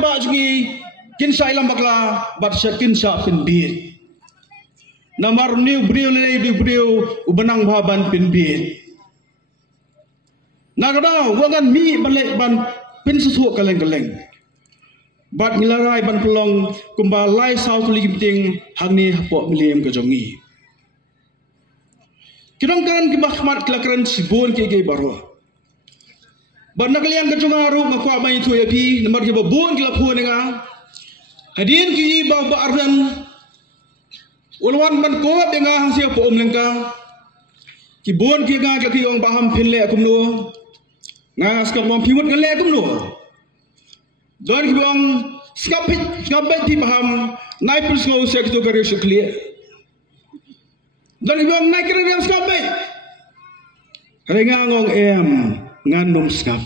ba jungi kin sa ilam bakla bat syakin sa pinbit namar new brio le di brio ubenang baban pinbit nagada wangan mi balik ban pin susu kaleng-kaleng bat ngilarai ban pelong kumbalai south ligipting hangni hapo miliam kejongi kirangkan kibahmat kelakaran sibon kege baro ban nakalian kejongaru ngakwa mai tu yapi namar ke babon kilapun nga hadin ki ba ardan ulwan ban ko denga hasia po lengka kibon ki ga ki ong baham pinle akumno nga skap mom piwut ngale akumno don ki bang skapit di paham naik perso sektor garis clear don ki bang naik kerem skapit rengangong ngandum skap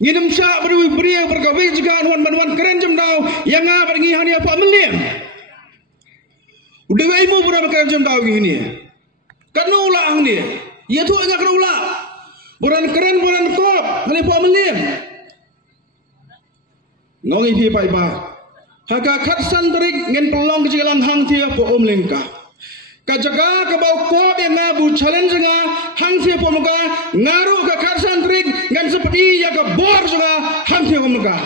ngidum sya beri berkawin juga wan keren jam dau yang apa ngi hani apa meliam udah imu berapa keren jam dau gini kan ulah ni ya tu enggak kena ulah buran keren buran kop hani apa meliam ngongi pi pai ba haga khat san trik ngen pelong kejalan hang tia po lengka kajaga ka bau ko yang ngabu challenge nga hang tia po muka ngaru ka khat san trik ngan seperti ya ka bor juga hang tia po muka